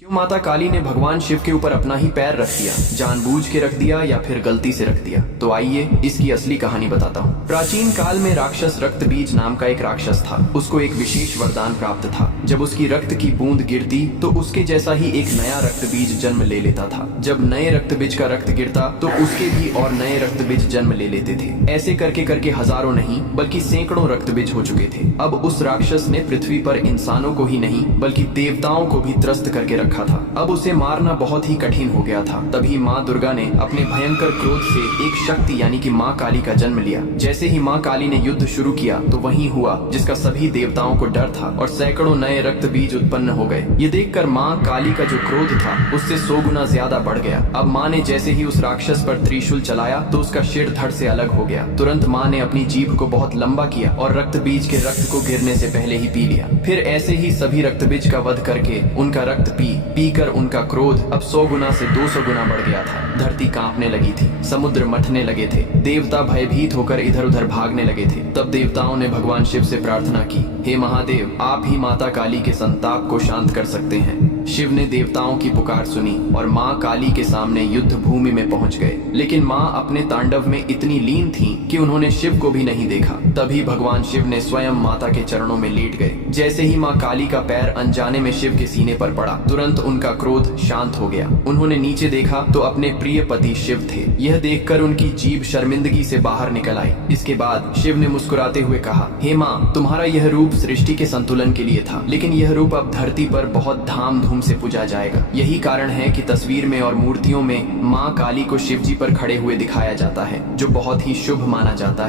क्यों माता काली ने भगवान शिव के ऊपर अपना ही पैर रख दिया? जानबूझ के रख दिया या फिर गलती से रख दिया? तो आइए इसकी असली कहानी बताता हूँ। प्राचीन काल में राक्षस रक्तबीज नाम का एक राक्षस था। उसको एक विशेष वरदान प्राप्त था। जब उसकी रक्त की बूंद गिरती तो उसके जैसा ही एक नया रक्तबीज जन्म ले लेता था। जब नए रक्तबीज का रक्त गिरता तो उसके भी और नए रक्तबीज जन्म ले लेते थे। ऐसे करके करके हजारों नहीं बल्कि सैकड़ों रक्तबीज हो चुके थे। अब उस राक्षस ने पृथ्वी पर इंसानों को ही नहीं बल्कि देवताओं को भी त्रस्त करके रखा था। अब उसे मारना बहुत ही कठिन हो गया था। तभी माँ दुर्गा ने अपने भयंकर क्रोध से एक शक्ति यानी कि माँ काली का जन्म लिया। जैसे ही माँ काली ने युद्ध शुरू किया तो वही हुआ जिसका सभी देवताओं को डर था और सैकड़ों नए रक्त बीज उत्पन्न हो गए। ये देखकर माँ काली का जो क्रोध था उससे 100 गुना ज्यादा बढ़ गया। अब माँ ने जैसे ही उस राक्षस पर त्रिशूल चलाया तो उसका सिर धड़ से अलग हो गया। तुरंत माँ ने अपनी जीभ को बहुत लंबा किया और रक्त बीज के रक्त को गिरने से पहले ही पी लिया। फिर ऐसे ही सभी रक्त बीज का वध करके उनका रक्त पी कर उनका क्रोध अब 100 गुना से 200 गुना बढ़ गया था। धरती कांपने लगी थी, समुद्र मथने लगे थे, देवता भयभीत होकर इधर उधर भागने लगे थे। तब देवताओं ने भगवान शिव से प्रार्थना की, हे महादेव, आप ही माता काली के संताप को शांत कर सकते हैं। शिव ने देवताओं की पुकार सुनी और माँ काली के सामने युद्ध भूमि में पहुंच गए। लेकिन माँ अपने तांडव में इतनी लीन थी कि उन्होंने शिव को भी नहीं देखा। तभी भगवान शिव ने स्वयं माता के चरणों में लेट गए। जैसे ही माँ काली का पैर अनजाने में शिव के सीने पर पड़ा, तुरंत उनका क्रोध शांत हो गया। उन्होंने नीचे देखा तो अपने प्रिय पति शिव थे। यह देखकर उनकी जीभ शर्मिंदगी से बाहर निकल आई। इसके बाद शिव ने मुस्कुराते हुए कहा, हे माँ, तुम्हारा यह रूप सृष्टि के संतुलन के लिए था, लेकिन यह रूप अब धरती पर बहुत धाम से पूजा जाएगा। यही कारण है कि तस्वीर में और मूर्तियों में माँ काली को शिव जी पर खड़े हुए दिखाया जाता है, जो बहुत ही शुभ माना जाता है।